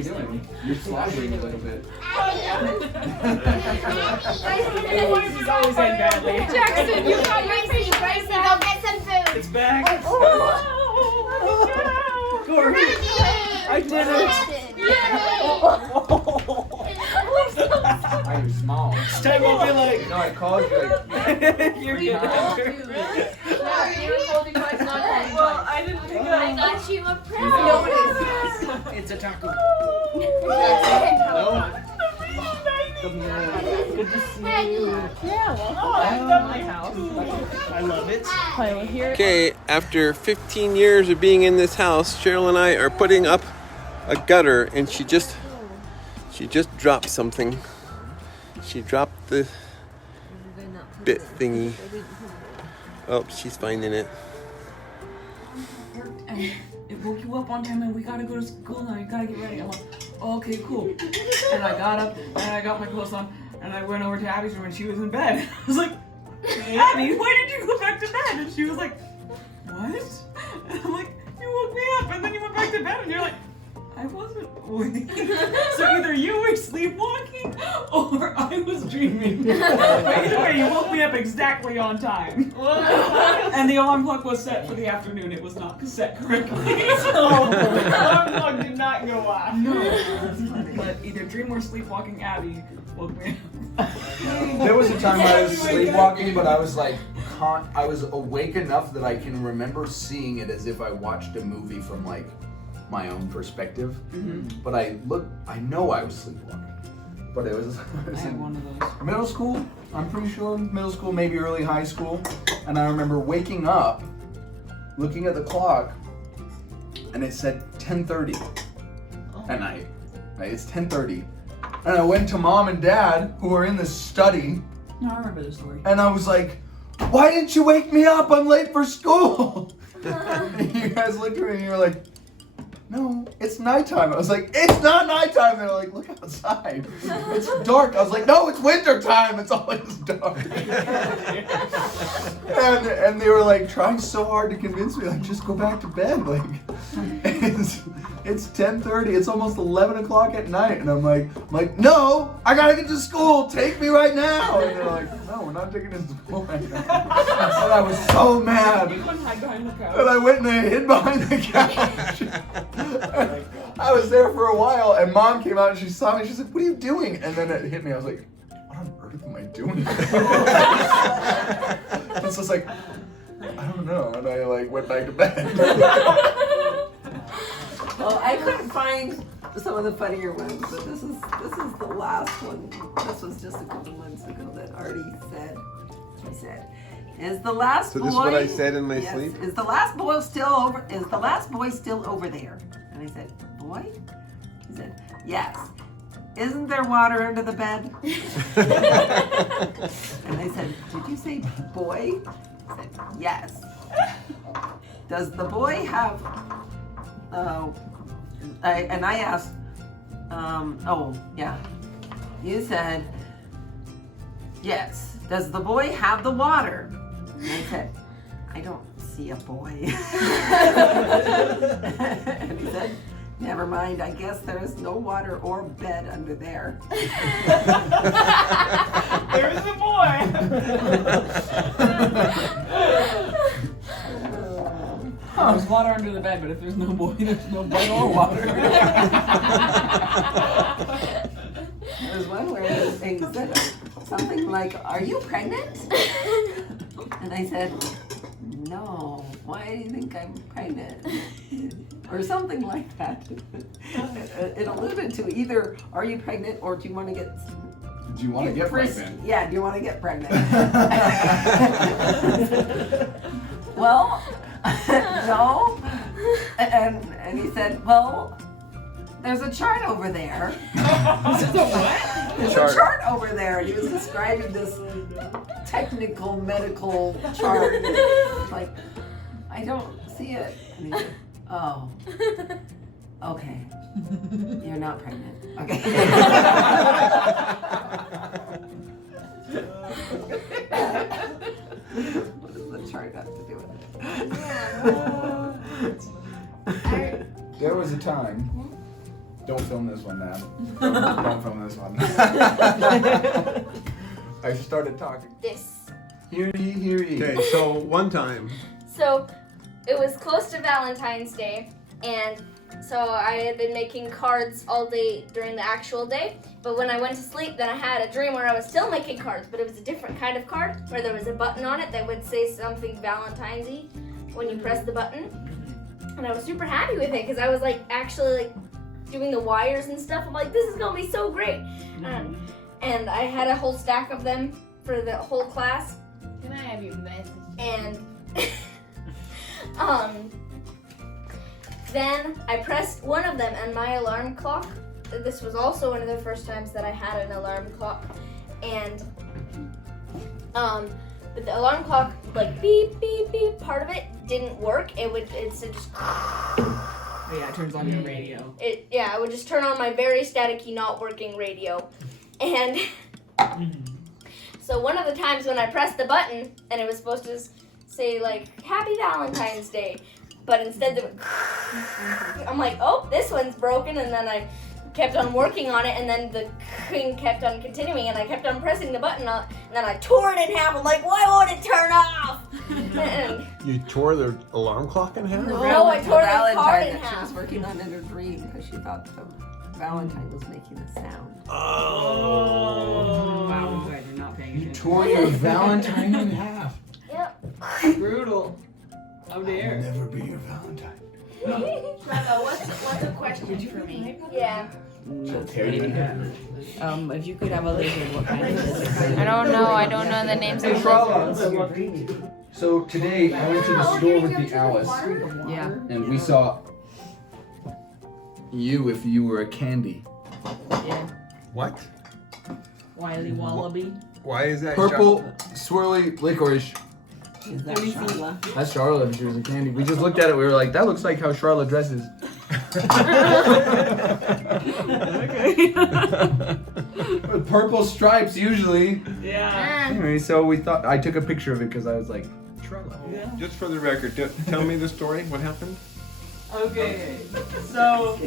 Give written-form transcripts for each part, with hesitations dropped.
you doing? You're slobbering a little bit. He's always in badly. Jackson, you got your face. Gracie, go get some food. It's back. Cori, I did it. Why you're small? This time I'll be like, No, I called you like, you're getting after. Well, I didn't think I got you a present. It's a taco. no. Good to see you. Yeah, Oh, I love my house. I love it. Okay, after 15 years of being in this house, Cheryl and I are putting up a gutter, and she just dropped something. She dropped the bit thingy. Oh, she's finding it. It woke you up on time and we gotta go to school now. You gotta get ready. I'm like, oh, okay, cool. And I got up and I got my clothes on and I went over to Abby's room and she was in bed. I was like, Abby, why did you go back to bed? And she was like, what? And I'm like, you woke me up and then you went back to bed and you're like, I wasn't awake. So either you were sleepwalking or I was dreaming. Either way, you woke me up exactly on time. And the alarm clock was set for the afternoon. It was not set correctly. So the alarm clock did not go off. No. But either dream or sleepwalking Abby woke me up. There was a time I was sleepwalking, but I was like, I was awake enough that I can remember seeing it as if I watched a movie from like my own perspective. But I know I was sleepwalking. But it was I had one of those. middle school, I'm pretty sure, middle school, maybe early high school. And I remember waking up, looking at the clock, and it said 10:30 at night. Right? It's 10:30. And I went to mom and dad, who are in the study, No, I remember this story. and I was like, why didn't you wake me up? I'm late for school. And you guys looked at me and you were like, no, it's nighttime. I was like, it's not nighttime. They're like, look outside. It's dark. I was like, no, it's winter time. It's always dark. and they were like trying so hard to convince me, like, just go back to bed. Like, it's 10:30. It's almost 11 o'clock at night. And I'm like, no, I gotta get to school. Take me right now. And they're like, no, we're not taking you to school right now. And I was so mad. You couldn't hide behind the couch. And I went and I hid behind the couch. I was there for a while, and mom came out and she saw me. She said, what are you doing? And then it hit me. I was like, what on earth am I doing? It's just like, I don't know. And I like went back to bed. Well, I couldn't find some of the funnier ones, but this is the last one. This was just a couple months ago that Artie said. She said, "Is the last So boy?" this is what I said in my sleep? Is the last boy still over? Is the last boy still over there? And I said, "Boy?" He said, "Yes." "Isn't there water under the bed?" And I said, "Did you say boy?" He said, "Yes." "Does the boy have?" I asked, oh, yeah. You said, "Yes. Does the boy have the water?" And I said, "I don't see a boy." And he said, "Never mind. I guess there is no water or bed under there." There's the boy. There's water under the bed, but if there's no boy, there's no bed or water. There was one where he said something like, "Are you pregnant?" And I said, "No. Why do you think I'm pregnant?" Or something like that. It alluded to either, are you pregnant, or do you want to get... Do you want to get pregnant? Yeah, do you want to get pregnant? Well, no. And he said, "Well, there's a chart over there." There's a chart over there. And he was describing this technical medical chart. Like, "I don't see it." And he said, "Oh, okay. You're not pregnant." Okay. What does the chart have to do with it? There was a time Don't film this one, man. Don't film this one. I started talking. This. Hear ye, hear ye. Okay, so one time. So it was close to Valentine's Day, and so I had been making cards all day during the actual day. But when I went to sleep, then I had a dream where I was still making cards, but it was a different kind of card where there was a button on it that would say something Valentine's-y when you press the button. And I was super happy with it because I was like actually like doing the wires and stuff. I'm like, this is gonna be so great. And I had a whole stack of them for the whole class. Can I have your message? And then I pressed one of them and my alarm clock. This was also one of the first times that I had an alarm clock. And but the alarm clock, like beep, beep, beep, part of it didn't work. It said just Oh, yeah, it turns on your radio. it would just turn on my very staticky, not working radio. And so one of the times when I pressed the button and it was supposed to say like Happy Valentine's Day, but instead it went I'm like, oh, this one's broken, and then I kept on working on it, and then the thing kept on continuing, and I kept on pressing the button and then I tore it in half. I'm like, why won't it turn off? And You tore the alarm clock in half? No, I tore the Valentine card in that she half. was working on in her dream because she thought the Valentine was making a sound. Oh. Wow, I'm glad you're not paying attention. Tore your Valentine in half. Yep. Brutal. How dare. I'll never be your Valentine. Sharla, what's a question for me? Yeah. She'll tear you in half. If you could have a lizard, what kind of lizard? I don't know the names Hey, of Sharla. So today I went to the store with the Alice, Yeah. and we saw you if you were a candy. Yeah. What? Wily Wallaby. Why is that? Purple, swirly, licorice. Is that Sharla? That's Sharla if she was a candy. We just looked at it, we were like, that looks like how Sharla dresses. With purple stripes usually. Yeah. Anyway, so we thought, I took a picture of it because I was like, Sharla. Just for the record, tell me the story. What happened? Okay, so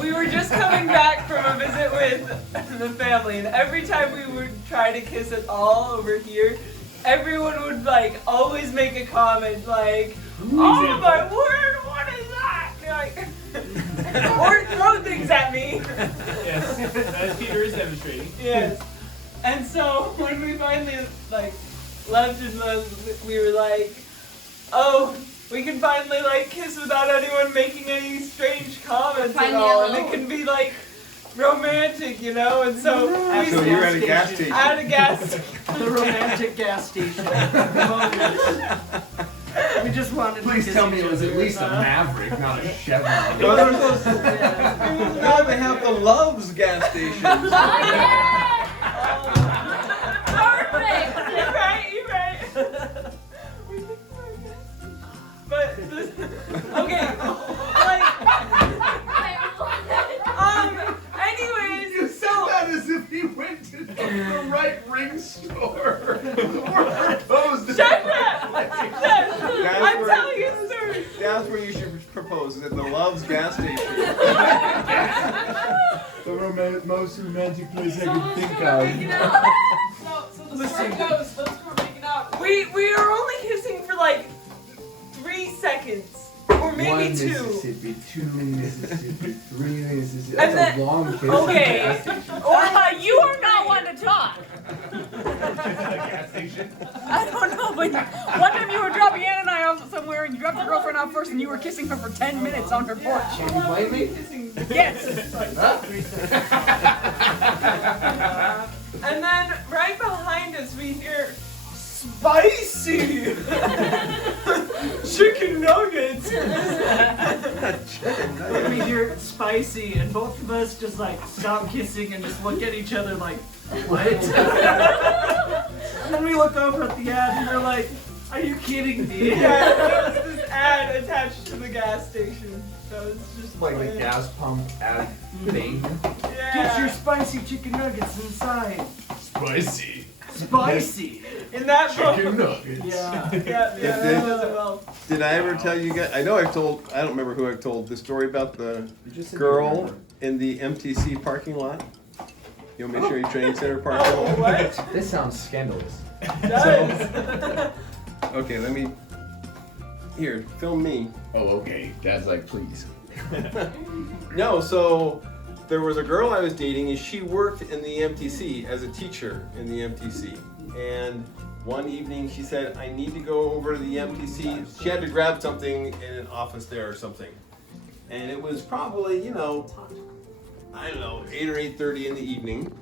we were just coming back from a visit with the family, and every time we would try to kiss at all over here, everyone would like always make a comment like, "Oh my word, what is that?" Like, or throw things at me. Yes, as Peter is demonstrating. Yes. And so when we finally like left and we were like, "Oh, we can finally like kiss without anyone making any strange comments at all, and it can be like romantic, you know." And so we So you're at a gas station. at a gas station. The romantic gas station. We just wanted to Please kiss tell me each it was at other. least a Maverick, not a Chevron. Now they have the Love's gas station. Perfect. You're right. But this, okay, like, anyways, You said that as if he went to the right ring store. Or proposed. shut up! I'm where- telling you a story. That's where you should propose, is at the Love's gas station. The most romantic place I So could let's think go of. making out. So the story goes, let's go making out. We are only kissing for like 3 seconds. Or maybe One 2. Mississippi, 2 Mississippi, 3 Mississippi. And That's then- a long kiss. Okay. You are not one to talk. Gas station. I don't know, but one time you were dropping Ann and I off somewhere, and you dropped your girlfriend off first, and you were kissing her for 10 minutes on her porch. Can you blame me? Yes. And then right behind us, we hear spicy chicken nuggets. We hear it spicy, and both of us just like stop kissing and just look at each other like, what? And then we look over at the ad and we're like, are you kidding me? Yeah, there was this ad attached to the gas station. So it's just Like the gas pump ad thing. Yeah. Get your spicy chicken nuggets inside. Spicy. Spicy. In that Chicken book. nuggets. Yeah. Yeah, that does it well. Did I ever tell you guys? I know I don't remember who I told the story about the girl in the MTC parking lot. The Missionary Training Center parking lot. What? This sounds scandalous. So, okay, let me. Here, film me. Oh, okay. Dad's like, please. No, so there was a girl I was dating, and she worked in the MTC as a teacher in the MTC. And one evening she said, I need to go over to the MTC. She had to grab something in an office there or something. And it was probably, I don't know, 8 or 8:30 in the evening.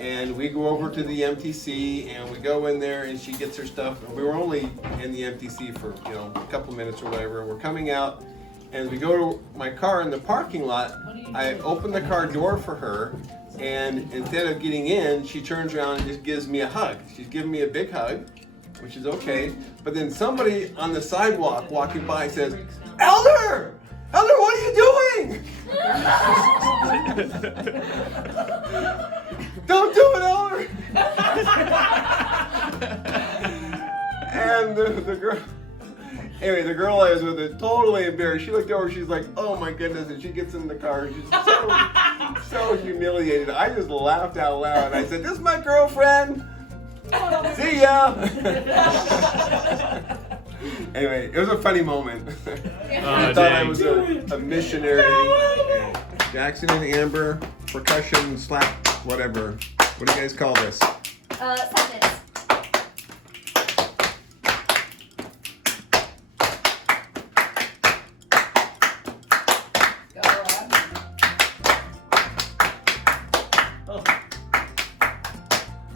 And we go over to the MTC and we go in there and she gets her stuff. We were only in the MTC for, a couple minutes or whatever. We're coming out and we go to my car in the parking lot. I open the car door for her and instead of getting in, she turns around and just gives me a hug. She's giving me a big hug, which is okay. But then somebody on the sidewalk walking by says, Elder! Elder, what are you doing? Don't do it, Elder! And the girl, anyway, the girl I was with is totally embarrassed. She looked over, she's like, oh my goodness, and she gets in the car. She's so humiliated. I just laughed out loud. I said, this is my girlfriend. See ya! Anyway, it was a funny moment. I thought I was a missionary. Jackson and Amber, percussion, slap, whatever. What do you guys call this? Seconds.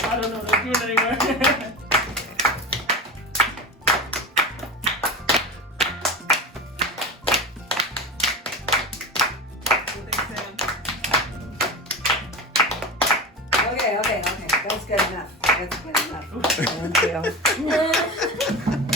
I don't know what I'm doing anymore. Okay. That's good enough. Thank you.